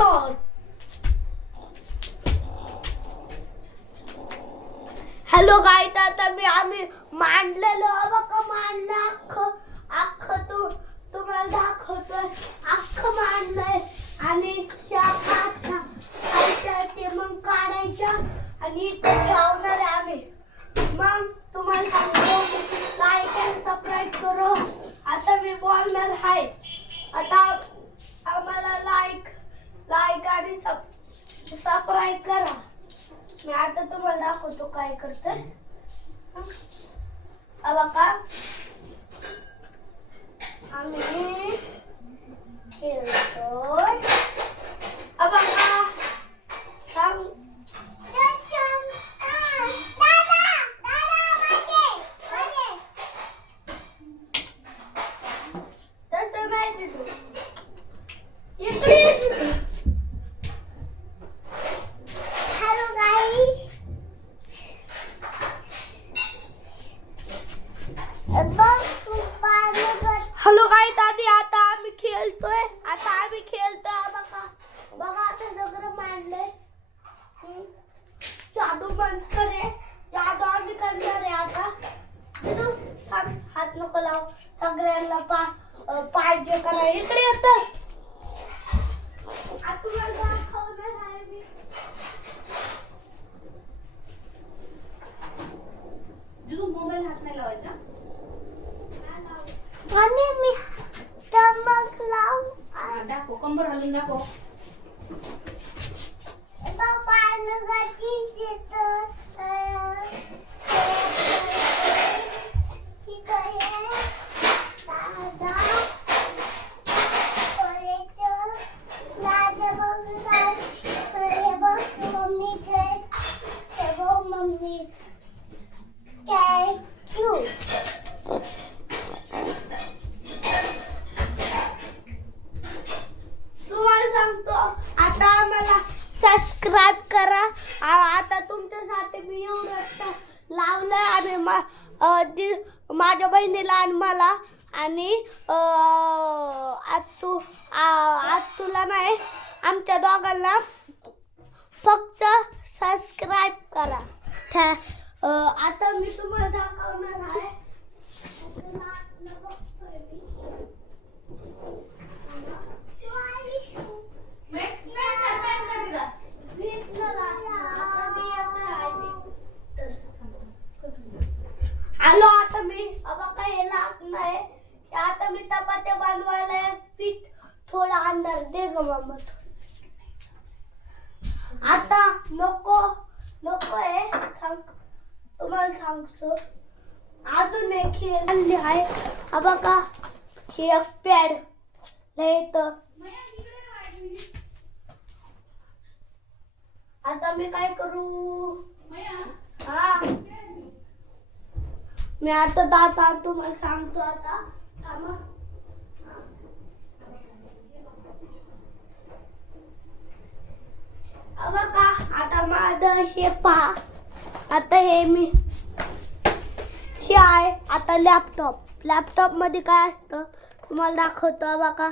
Action. Hello guys, आता आम्ही मांडलेलो बघा, मांडलं अख्खं तुम्हाला दाखवतोय. अख्खं मांडलंय आणि ते मग काढायच्या आणि इथे ठेवणार आहे आम्ही. मग तुम्हाला सांगतो, लाईक आणि सबस्क्राईब करो. आता मी बोलणार आहे. आता आम्हाला लाईक आणि सबस्क्राईब करा. मी आता तुम्हाला दाखवतो काय करतोय. बघा, आम्ही खेळतोय. बघा सांग तसं नाही दिसू. इकडे हॅलो गाईज, आता आम्ही खेळतोय. बघा बघा, आता सगळं मांडलंय. जादू बंद करे. जादू आम्ही करणार आहे आता. हात नको लाव. सगळ्यांना पाहिजे करा. इकडे येत तुम्हाला दाखवणार आहे मी. मोबाईल हात नाही लावायचा. आणि मी चमक लाव. दाखव, कंबर हलून दाखव. सबस्क्राईब करा. आता तुमच्यासाठी मी एवढं लावलंय आणि माझ्या बहिणीला आणि मला आणि आज तुला नाही, आमच्या दोघांना फक्त सबस्क्राईब करा. आता मी तुम्हाला दाखवणार आहे. हॅलो, आता मी बघा हे लागणार. आता मी चपात्या बनवायला पीठ थोडा अंदाज दे ग मम्मा. आता नको आहे. तुम्हाला सांगतो, अजून एक खेळ आणली आहे. बघा, ही एक पॅड लिहित. आता मी काय करू. मी आता दाता तुम्हाला सांगतो. आता थांबा. बघा, आता माझं हे पहा. आता हे आहे आता लॅपटॉप मध्ये काय असतं तुम्हाला दाखवतो. बघा,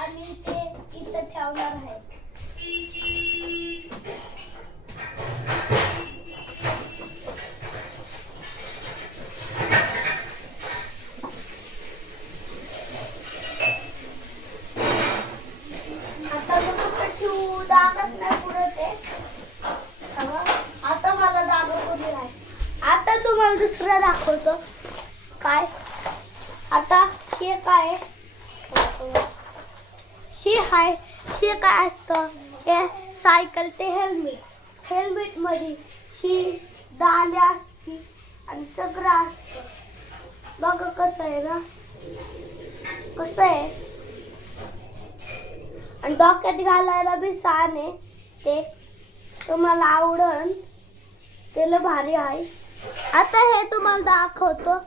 आणि ते इथं ठेवणार आहे. आता ठेवू दागत नाही पुढे ते. आता मला दाग पुढे आहे. आता तुम्हाला दुसरं दाखवतो. काय आता हे काय हे काय असतं. हे सायकल ते हेल्मेट मध्ये ही डाली असते आणि सगळं असतं. बघा कसं आहे ना, कसं आहे. आणि डोक्यात घालायला बी छान आहे. ते तुम्हाला आवडन, त्याला भारी आहे. आता हे तुम्हाला दाखवतो.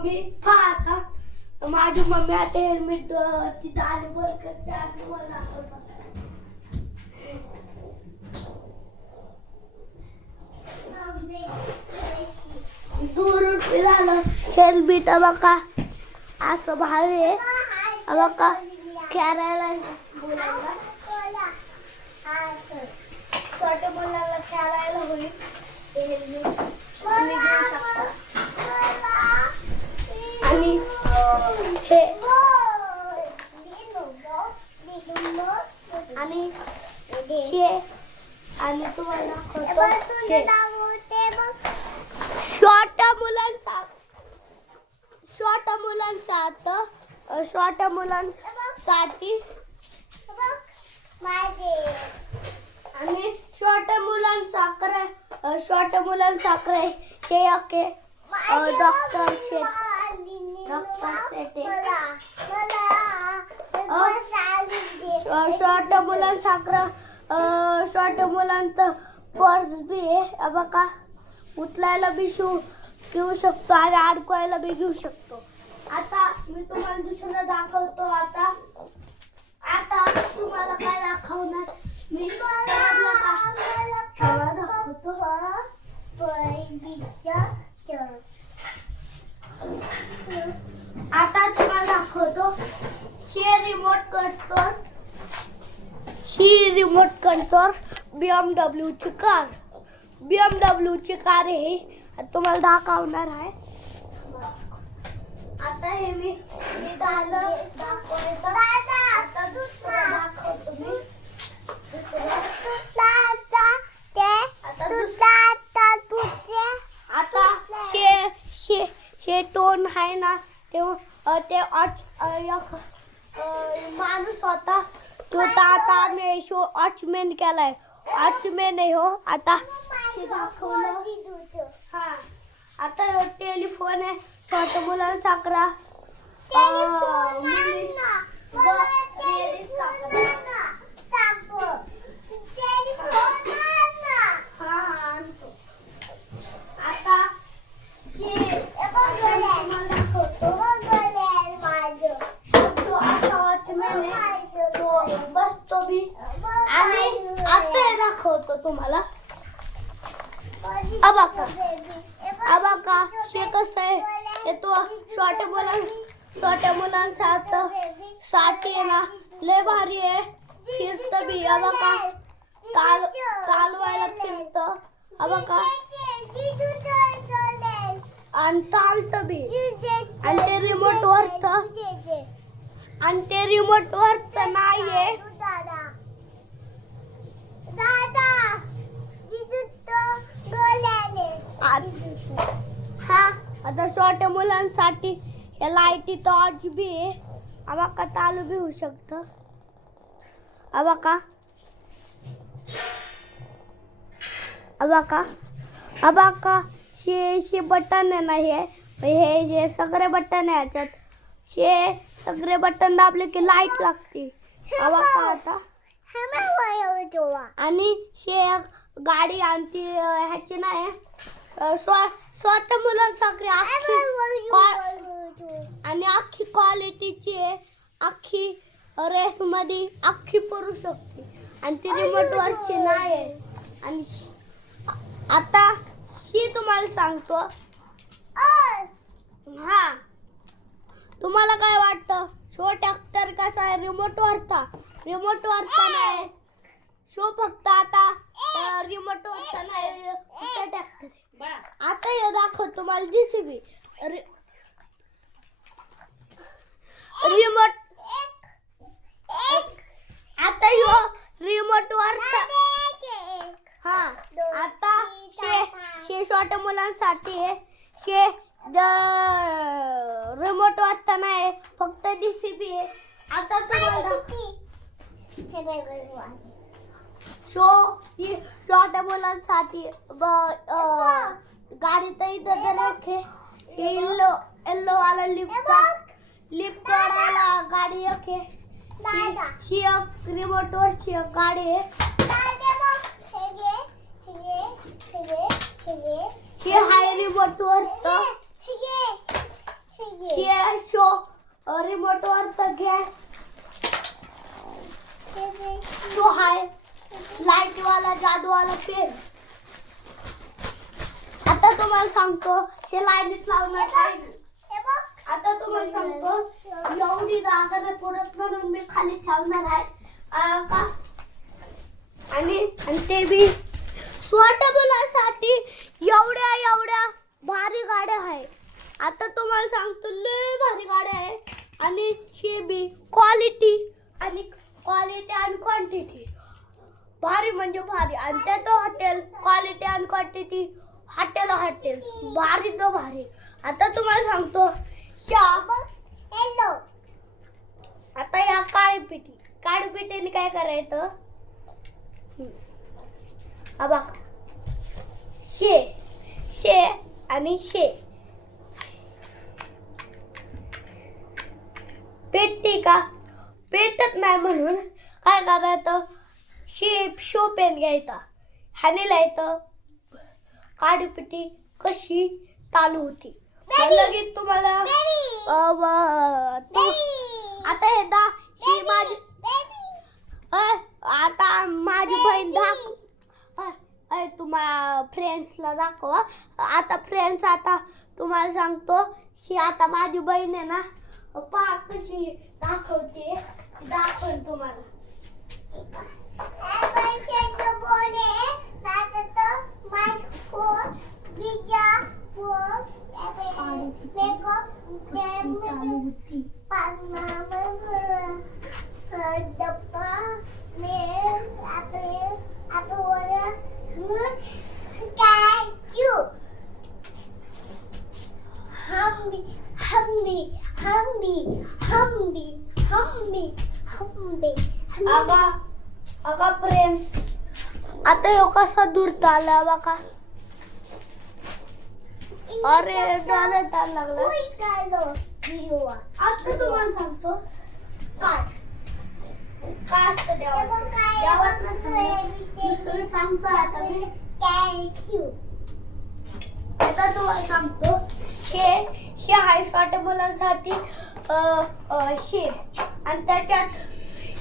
मम्मी पहा आता माझी मम्मी आता हेल्मेट तिथं आली बंद करते आणि तुम्हाला दाखवतो. दुरून झालं हेल्मेट बघा असं भारी आहे बघा खेळायला मुलांना छोट्या मुलांना खेळायला होईल हेल्मेट तुम्ही घेऊ शकता. आणि हे आणि हे आणि तुम्हाला दाखवतो हे. छोट्या मुलांसाठी आणि छोट्या मुलांसाठी हे ओके डॉक्टर छोट्या मुलांचं पर्स बी आहे बघा उचलायला बी घेऊ शकतो आणि अडकवायला बी घेऊ शकतो. आता मी तुम्हाला दुसरं दाखवतो. आता तुम्हाला काय दाखवणार मी दाखवतो. आता तुम्हाला दाखवतो हे रिमोट कंट्रोल BMW ची कार. BMW ची कार आहे तुम्हाला दाखवणार आहे. आता हे मी दाखवतो. आता दुसरं दाखवतो मी. आता हे टोन आहे ना ते माणूस होता तो आता आम्ही वॉचमॅन केलाय. वॉचमॅन आहे हो. आता हे दाखवलं. हा आता टेलिफोन आहे छोट्या मुलांना साखरा बसतो बी आणि आता हे दाखवतो तुम्हाला. अबाका हे कसं आहे हे तो छोट्या मुलांसाठी आहे ना लय भारी आहे. फिरतं बी अबाका चालवायला फिरतं अबाका आणि चालतं बी आणि ते रिमोट वरच नाहीये. हा आता छोट्या मुलांसाठी या लाईटी टॉर्च बी आहे अबाका चालू बी होऊ शकतं. अबाका हे बटन आहे ना हे सगळे बटन आहे याच्यात. हे सगळे बटन दाबले की लाईट लागते अबाका. आता आणि हे गाडी आणती ह्याची नाही स्वतः मुलांसाठी आणि अख्खी क्वालिटीची आहे. अख्खी रेस मध्ये अख्खी पडू शकते आणि ती रिमोट वरची नाही आहे. आणि आता ही तुम्हाला सांगतो. हा तुम्हाला काय वाटतं शो ट्रॅक्टर कसा आहे रिमोट वरचा नाही शो फक्त आता रिमोट वरचा नाही ट्रॅक्टर. आता हे दाखवतो तुम्हाला JCB रिमोट. आता ह्यो रिमोट वरचा. हा आता हे छोट्या मुलांसाठी आहे. हे रिमोट वरचा नाही फक्त JCB आहे. आता तुम्हाला छोट्या मुलांसाठी गाडीत येल्लो वाला लिफ्ट करायला गाडी ओके. ही एक रिमोट वरची गाडी आहे. ही हाय रिमोट वर रिमोटवरचा गॅस तो आहे लाईटवाला जादूवाला पेन. आता तुम्हाला सांगतो हे लाईनीत लावणार आहे. आता तुम्हाला सांगतो एवढी जागा नाही पुरत म्हणून मी खाली ठेवणार आहे का आणि ते बी छोट्या मुलासाठी एवढ्या एवढ्या भारी गाड्या आहे. आता तुम्हाला सांगतो लय भारी गाड्या आहे आणि हे बी क्वालिटी आणि क्वांटिटी भारी म्हणजे भारी. आणि त्याचं हॉटेल क्वालिटी आणि क्वांटिटी हॉटेल भारी तो भारी. आता तुम्हाला सांगतो आता या काळी पिठीने काय करायचं हा बघ शे आणि पेटती का पेटत नाही म्हणून काय करायचं शो पेन घ्यायचा ह्याने लिहायचं काळी पिठी कशी चालू होती. लगेच तुम्हाला आता हे ही माझी आता माझी बहीण तुम्हाला फ्रेंड्सला दाखवा. आता फ्रेंड्स आता तुम्हाला सांगतो ही आता माझी बहीण आहे ना पहा कशी दाखवते दाखवून तुम्हाला. अगा फ्रेंड्स आता ह्यो कसा दूर चालला बघा. अरे झालं ताल लागला. आता तुम्हाला सांगतो काय असतं देवात नसतं सांगतो. आता तुम्हाला सांगतो हे आहे छोट्या मुलांसाठी हे आणि त्याच्यात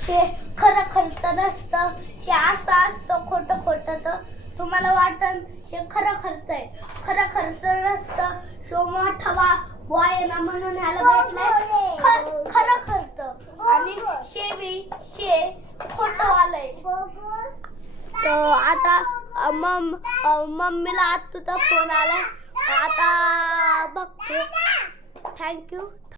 हे खरं नसतं. हे असं असतं खोटं तर तुम्हाला वाटतं हे खरं नसतं. शो मोठा बॉय ना म्हणून ह्याला भेटलंय खरं आणि शे खोटंवालंय. तर आता मम्मीला आज तुझा फोन आलाय आता बघते. थँक्यू.